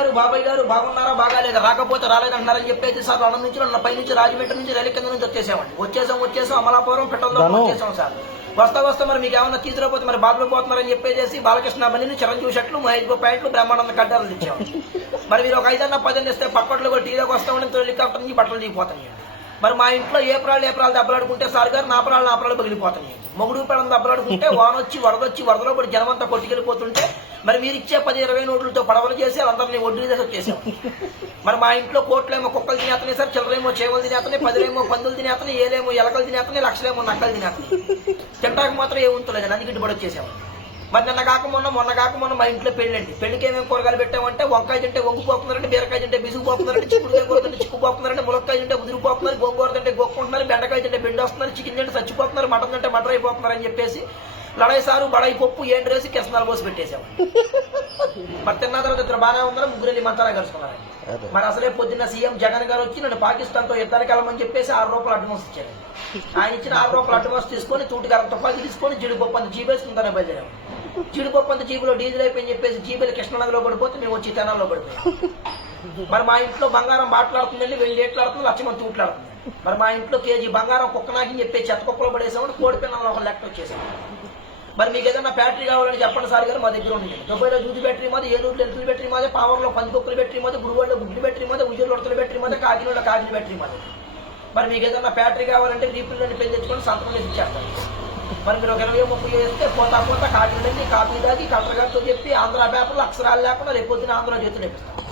బాబాయ్ గారు బాగున్నారా బాగాలేదా రాకపోతే రాలేదంటారని చెప్పేసి సార్ అన్న నుంచి నా పై నుంచి రాజమండ్రి నుంచి రైలు కింద నుంచి వచ్చేసాం అమలాపురం పెట్రోల్ వచ్చేసాం సార్. వస్తా మరి మీకు ఏమన్నా తీసుకురాకపోతే మరి బాధలు పోతున్నారని చెప్పేసి బాలకృష్ణ బండిని చిరంజీవి షర్ట్లు మహేష్ బాబు ప్యాంట్లు బ్రహ్మానంద కడ్డాలు ఇచ్చాము. మరి మీరు ఒక 5 10 ఇస్తే పక్కట్లో కూడా టీలోకి వస్తామని హెలికాప్టర్ నుంచి బట్టలు దిగిపోతాయి. మరి మా ఇంట్లో ఏప్రాలు దెబ్బలాడుకుంటే సార్ గారు నాపరాలు పగిలిపోతాయి. మొగుడు పిల్లలు దెబ్బలాడుకుంటే వానొచ్చి వరదలో పడి జనమంతా కొట్టుకెళ్ళిపోతుంటే మరి మీరు ఇచ్చే 10-20 నోట్లతో పడవలు చేసి వాళ్ళందరినీ ఒడ్డు చేసి వచ్చేసాం. మరి మా ఇంట్లో కోట్లేమో కుక్కలు తినేస్తున్నాయి సార్, చిల్లరేమో చేవలు తినేస్తున్నాయి, 10లేమో పందులు తినేస్తున్నాయి, ఏలేమో ఎలకలు తినేస్తున్నాయి, లక్షలేమో నక్కలు తినేస్తున్నాయి. తింటాక మాత్రం ఏముంటలేదు అందుకు ఇటుబడి వచ్చేసాము. మరి మొన్న కాక మొన్న మా ఇంట్లో పెళ్ళండి. పెళ్లికి ఏమేమి కూరగాయలు పెట్టామంటే వంకాయ తింటే వంగిపోతున్నారంటే, బీరకాయ తింటే బిసుకుపోతున్నారంటే, చిక్కుడుకాయ కూర తింటే చిక్కుపోతున్నారంటే, ములక్కాయ తింటే ముదిరిపోతున్నారు, గోంగూర తింటే గోక్కుంటున్నారు, బెండకాయ తింటే బెండి వస్తున్నారు, చికెన్ తింటే చచ్చిపోతున్నారు, మటన్ తింటే మటర్ అయిపోతున్నారు అని చెప్పేసి లడాయి సారు బడాయి పప్పు ఏండ్రేసి కెసనాలు పోసి పెట్టేసాము. మరి తిన్న తర్వాత ఇద్దరు బాగానే ఉందని ముగ్గురు మంచాలా కలుసుకున్నారు. మరి అసలే పొద్దున్న సీఎం జగన్ గారు వచ్చి నన్ను పాకిస్తాన్ తో యుద్ధానికి వెళ్ళమని చెప్పేసి 6 రూపాయలు అడ్వాన్స్ ఇచ్చారు. ఆయన ఇచ్చిన 6 రూపాయలు అడ్వాన్స్ తీసుకొని తూటిగారం తుపాకి తీసుకొని జీడిపప్పు అంత జీపేసుకుంటానే బయలుదేరాము. జీడిపప్పు అంత జీబులో డీజిల్ అయిపోయింది చెప్పేసి జీబీలు కృష్ణనదిలో పడిపోతే మేము వచ్చి తెనాల్లో పడిపోయాం. మరి మా ఇంట్లో బంగారం బాట్లాడుతుందండి, వెండి ఏట్లాడుతుంది, లక్షమంది తూట్లాడుతుంది. మరి మా ఇంట్లో కేజీ బంగారం కుక్కనాకి చెప్పి చెత్త కుక్కలో పడేసామని కోడి పిల్లలు ఒక లెక్క వచ్చేసాము. మరి మీకు ఏదైనా బ్యాటరీ కావాలని చెప్పండి సార్ గారు మా దగ్గర ఉంది. దుబాయ్లో దూది బ్యాటరీ మాది, ఏలూరులో ఎలుకల బ్యాటరీ మాది, పావర్లో పందికొక్కుల బ్యాటరీ మాది, గురువాడలో గుడ్డి బ్యాటరీ మాది, ఉయ్యూరులో ఉడతల బ్యాటరీ మాది, కాకినాడలో కాకిన బ్యాటరీ మాది. మరి మీకు ఏదైనా బ్యాటరీ కావాలంటే రీపుల్ని పెళ్లి తెచ్చుకొని సంతకం చేసి ఇచ్చేస్తాను. మరి మీరు ఒక 20-30 వేస్తే పోతా కాకినాడండి కాపీ దాగి కలెక్టర్ గారితో చెప్పి ఆంధ్ర పేపర్లో అక్షరాలు లేకుండా రేపు పొద్దున ఆంధ్ర చేతులు నేర్పిస్తాను.